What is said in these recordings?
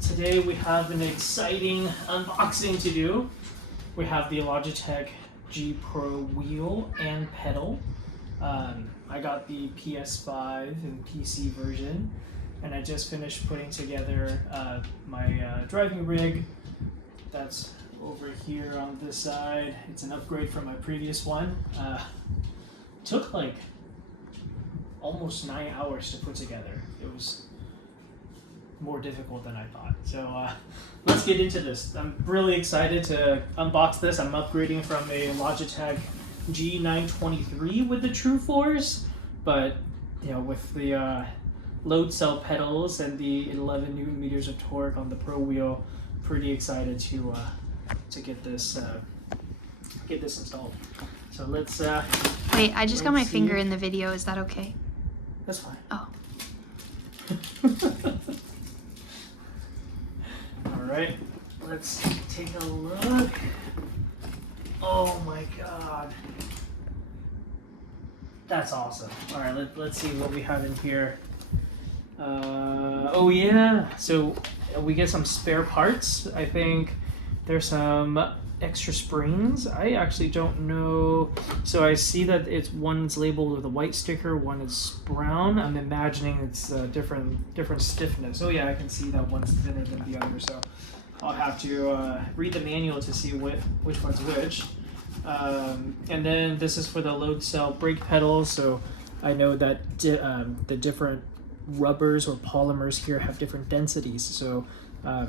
today we have an exciting unboxing to do. We have the Logitech G Pro wheel and pedal. I got the PS5 and PC version, and I just finished putting together my driving rig. That's over here on this side. It's an upgrade from my previous one. Took like almost 9 hours to put together. It was more difficult than I thought. So let's get into this. I'm really excited to unbox this. I'm upgrading from a Logitech G923 with the True Force, but you know, with the load cell pedals and the 11 Newton meters of torque on the Pro wheel, pretty excited to get this installed. So let's. Wait, I just got my finger in the video. Is that okay? That's fine. Oh. Alright, let's take a look. Oh my god. That's awesome. Alright, let's see what we have in here. Oh yeah, so we get some spare parts. I think there's some extra springs. I actually don't know. So I see that one's labeled with a white sticker, one is brown. I'm imagining it's different stiffness. Oh yeah, I can see that one's thinner than the other. So I'll have to read the manual to see which one's which. And then this is for the load cell brake pedals. So I know that the different rubbers or polymers here have different densities. So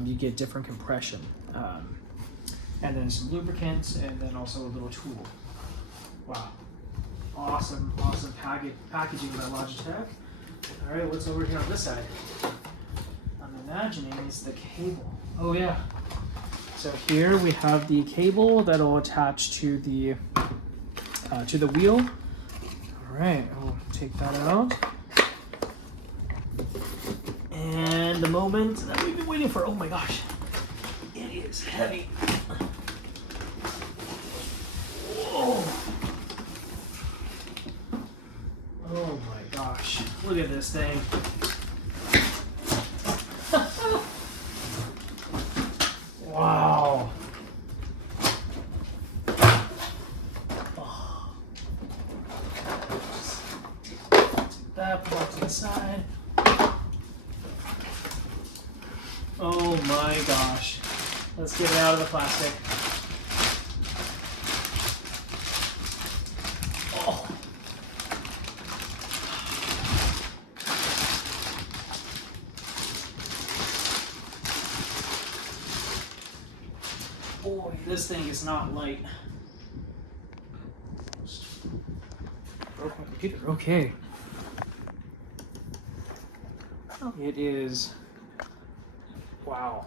you get different compression. And then some lubricants, and then also a little tool. Wow. Awesome packaging by Logitech. All right, what's over here on this side? I'm imagining it's the cable. Oh yeah. So here we have the cable that'll attach to the wheel. All right, I'll take that out. And the moment that we've been waiting for. Oh my gosh, it is heavy. Oh my gosh, look at this thing. Wow. Oh. Take that, put that to the side. Oh my gosh. Let's get it out of the plastic. Boy, this thing is not light. Broke my computer. Okay. Oh. It is. Wow.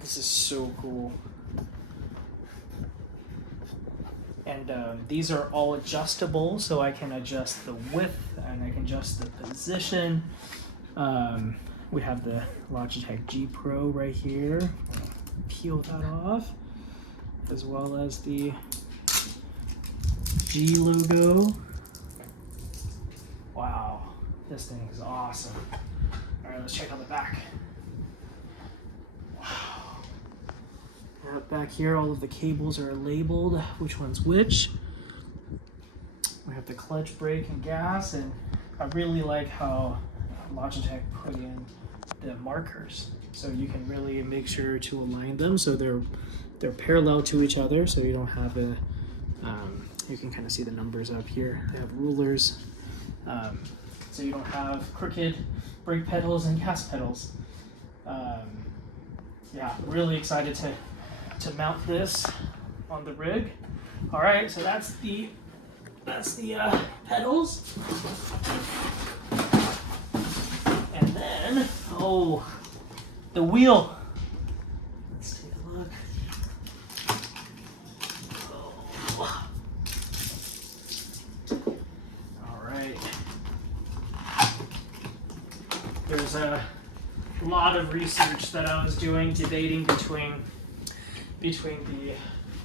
This is so cool. And these are all adjustable, so I can adjust the width and I can adjust the position. We have the Logitech G Pro right here. Peel that off, as well as the G logo. Wow, this thing is awesome. All right, let's check out the back. Wow. Back here, all of the cables are labeled, which one's which. We have the clutch, brake, and gas, and I really like how Logitech put in the markers, so you can really make sure to align them so they're parallel to each other, so you don't have a you can kind of see the numbers up here. They have rulers, so you don't have crooked brake pedals and gas pedals. Yeah, really excited to mount this on the rig. All right, so that's the pedals. And then, oh, the wheel. Let's take a look. Oh. All right. There's a lot of research that I was doing, debating between the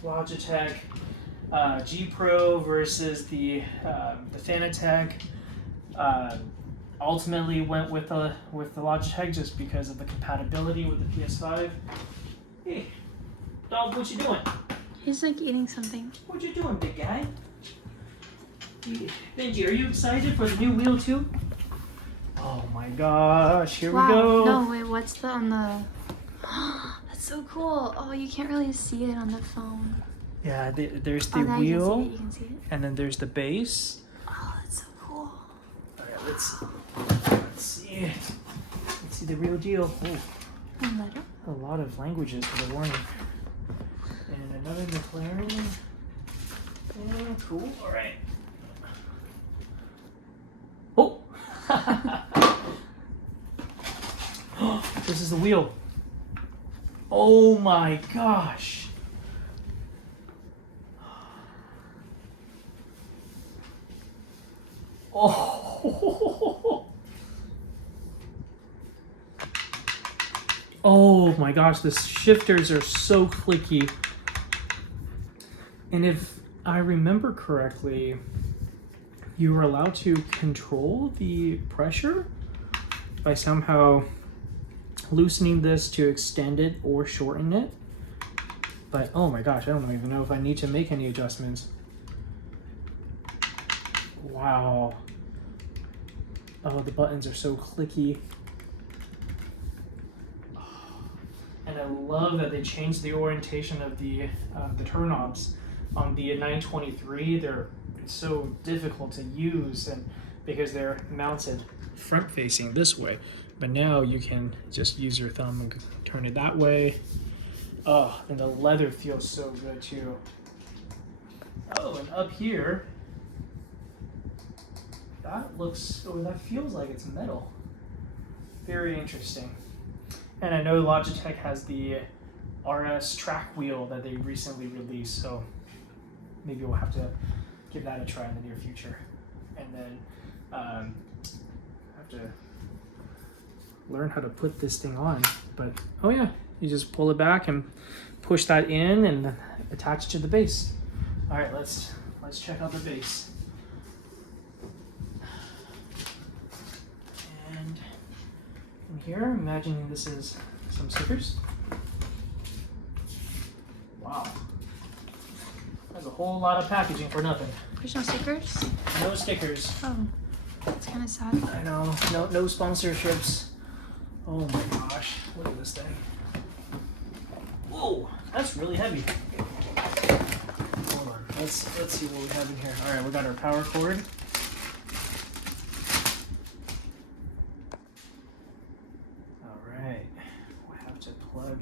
Logitech G Pro versus the Fanatec. ultimately went with the Logitech just because of the compatibility with the PS5. Hey, dog, what you doing? He's like eating something. What you doing, big guy? Benji, are you excited for the new wheel too? Oh my gosh, here we go. No, wait, what's the on the... That's so cool. Oh, you can't really see it on the phone. Yeah, there's the now wheel, you can see it. and then there's the base. Oh, that's so cool. Alright, let's see. Let's see the real deal. Oh, a lot of languages for the warning. And another McLaren. Yeah, cool. Alright. Oh! This is the wheel. Oh my gosh. Oh. Oh my gosh, the shifters are so clicky. And if I remember correctly, you were allowed to control the pressure by somehow loosening this to extend it or shorten it. But oh my gosh, I don't even know if I need to make any adjustments. Wow. Oh, the buttons are so clicky. And I love that they changed the orientation of the turn knobs. On the 923, it's so difficult to use, and because they're mounted front facing this way. But now you can just use your thumb and turn it that way. Oh, and the leather feels so good too. Oh, and up here, that feels like it's metal. Very interesting. And I know Logitech has the RS track wheel that they recently released, so maybe we'll have to give that a try in the near future. And then have to learn how to put this thing on. But oh yeah, you just pull it back and push that in and attach it to the base. All right, let's check out the base. And in here, I'm imagining this is some stickers. Wow. That's a whole lot of packaging for nothing. There's no stickers? No stickers. Oh, that's kind of sad. I know. No sponsorships. Oh my gosh. Look at this thing. Whoa, that's really heavy. Hold on. Let's see what we have in here. All right, we got our power cord. All right. We have to plug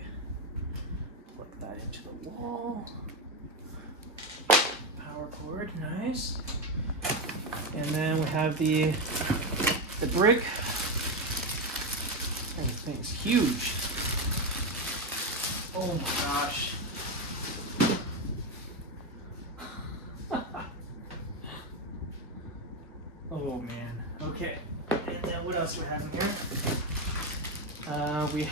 that into the wall. Power cord, nice. And then we have the brick. This thing's huge. Oh my gosh. Oh man. Okay. And then what else do we have in here? We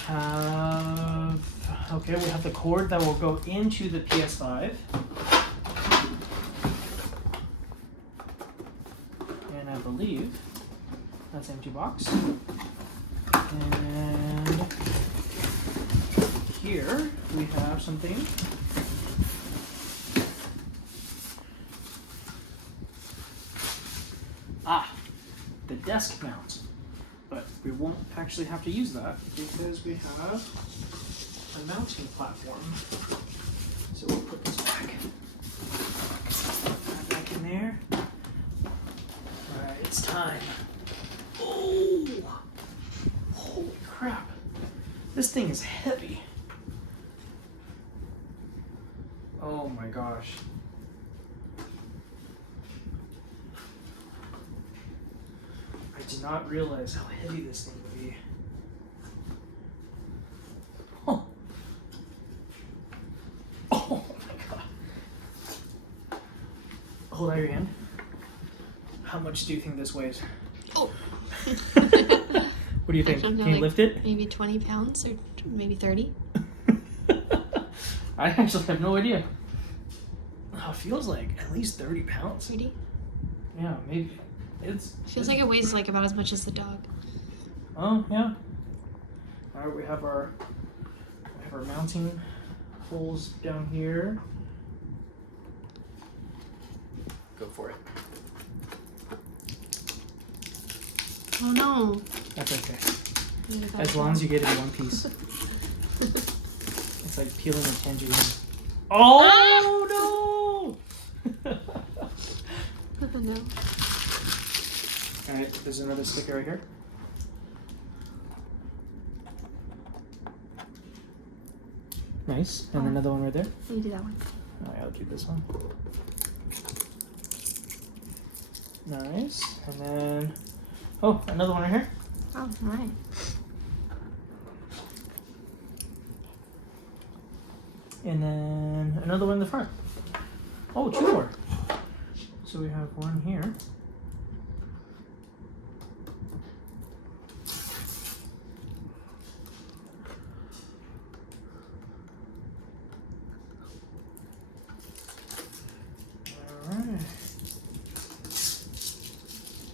have the cord that will go into the PS5. And I believe that's an empty box. And here we have something. The desk mount. But we won't actually have to use that because we have a mounting platform. So we'll put this back. Put that back in there. Alright, it's time. Oh! Holy crap. This thing is heavy. Oh my gosh. I did not realize how heavy this thing would be. Oh. Oh my god. Hold out your hand. How much do you think this weighs? Oh. What do you think? Can you lift it? Maybe 20 pounds or maybe 30. I actually have no idea. Oh, it feels like at least 30 pounds. 30? Yeah, maybe. It's Feels like it weighs like about as much as the dog. Oh yeah. All right, we have our mounting holes down here. Go for it. Oh no. That's okay. Yeah, As long as you get it in one piece. It's like peeling a tangerine. Oh no! No. Alright, there's another sticker right here. Nice. And another one right there. You do that one. Alright, I'll do this one. Nice. And then, oh, another one right here. Oh, alright. And then another one in the front. Oh, two more. So we have one here. Alright.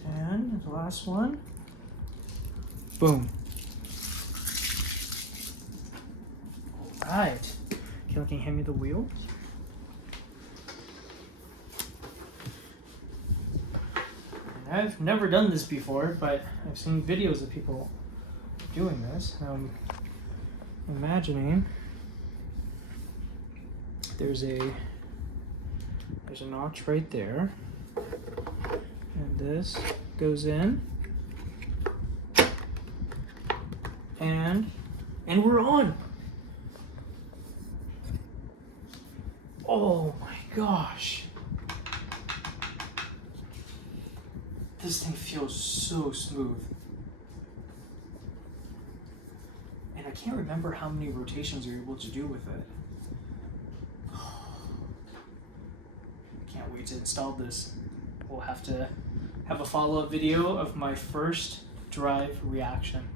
And the last one. Boom. Alright. Can you hand me the wheel? And I've never done this before, but I've seen videos of people doing this. I'm imagining there's a notch right there, and this goes in, and we're on. Oh my gosh. This thing feels so smooth. And I can't remember how many rotations you're able to do with it. I can't wait to install this. We'll have to have a follow-up video of my first drive reaction.